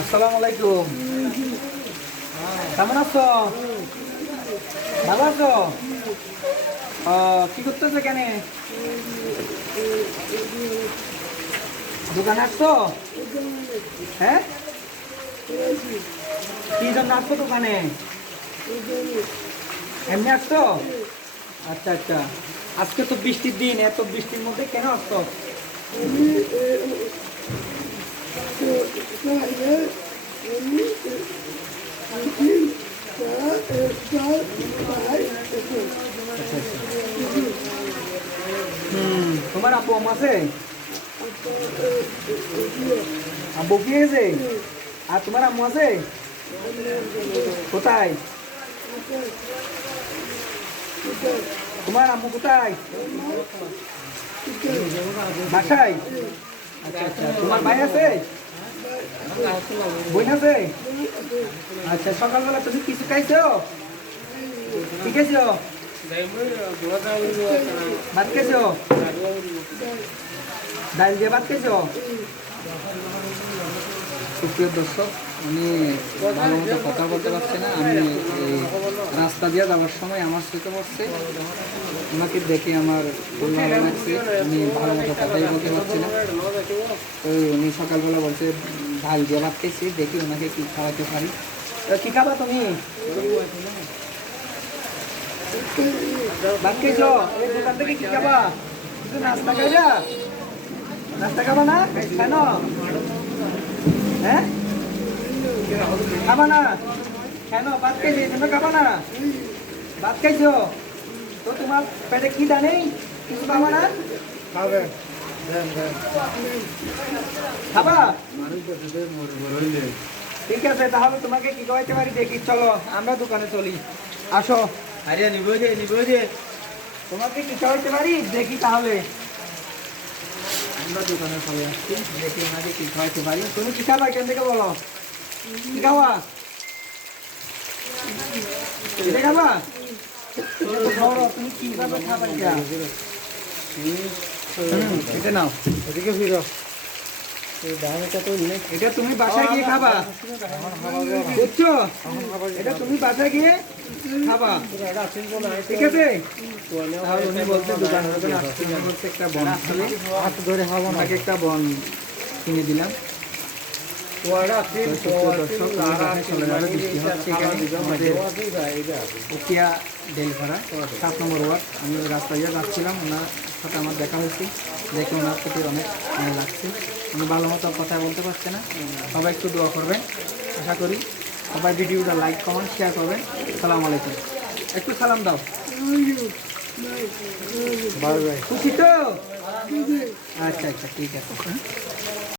আসসালামু আলাইকুম। কেমন আছো? ভালো আছো? কি করতেছো? কেন দোকানে আসছো? হ্যাঁ, কি জন্য আসছো দোকানে? এমনি আসছো? আচ্ছা আচ্ছা। আজকে তো বৃষ্টির দিন, এত বৃষ্টির মধ্যে কেন আসছো? তোমার আব্বু আম্মা আছে? আব্বু কি গেছে? আর তোমার আম্মু আছে? কোথায়? তোমার আম্মু কোথায়? বাসায়? আচ্ছা আচ্ছা। তোমার ভাই আছে? বোন আছে? আচ্ছা, সকালবেলা তুমি কিছু খাইছো? কি খাইছো? ভাত খাইছো? ডাল দিয়ে ভাত খাইছো? সুপ্রিয় দর্শক, উনি ভালো মতো কথা বলতে পারছে না। আমি রাস্তা দিয়ে যাওয়ার সময় আমার চোখে পড়ছে, ওনাকে দেখে আমার খুব ভালো লাগছে। উনি ভালো মতো কথাই বলতে পারছে না। তো উনি সকালবেলা বলছে ঢাল দিয়ে ভাত খেয়েছি, দেখি ওনাকে কি খাওয়াতে পারি। কি খাবা তুমি? ভাত খেয়েছো? এই দোকান থেকে কি খাবা? কিছু নাস্তা খাইবা? নাস্তা খাবা না? কেন? হ্যাঁ, খাবা না কেন? ভাত খাইছো এই জন্য খাবা না? ভাত খাইছো তো তোমার পেটে কি জানেই, কিছু খাবা না? খাবা? ঠিক আছে, তাহলে তোমাকে কি খাওয়াইতে পারি দেখি। চলো আমরা দোকানে চলি, আসো। আরে নিব যে তোমাকে কি খাওয়াইতে পারি দেখি। তাহলে আমরা দোকানে চলে আসছি, দেখি ওনাকে কি খাওয়াইতে পারি। তুমি কি খাবা এখান থেকে বলো? কি খাবা? এটা খাবা? তুমি কিভাবে খাবার? এটা নাও, এদিকে ফিরো। এটা তুমি বাসায় গিয়ে খাবা, বুঝছো? এটা তুমি বাসায় গিয়ে খাবা, ঠিক আছে? তাহলে উনি বলতে দোকান বলতে একটা বন ধরে খাবো, ওনাকে একটা বন কিনে দিলাম। উকিয়া ডেলভাড়া 7 নম্বর ওয়ার্ড। আমি ওই রাস্তা দিয়ে যাচ্ছিলাম, ওনার সাথে আমার দেখা হয়েছে, দেখে ওনার প্রতি অনেক ভালো লাগছে। উনি ভালো মতো কথা বলতে পারছে না। সবাই একটু দোয়া করবেন, আশা করি সবাই ভিডিওটা লাইক কমেন্ট শেয়ার করবেন। আসসালামু আলাইকুম। একটু সালাম দাও। খুশি তো? আচ্ছা আচ্ছা, ঠিক আছে।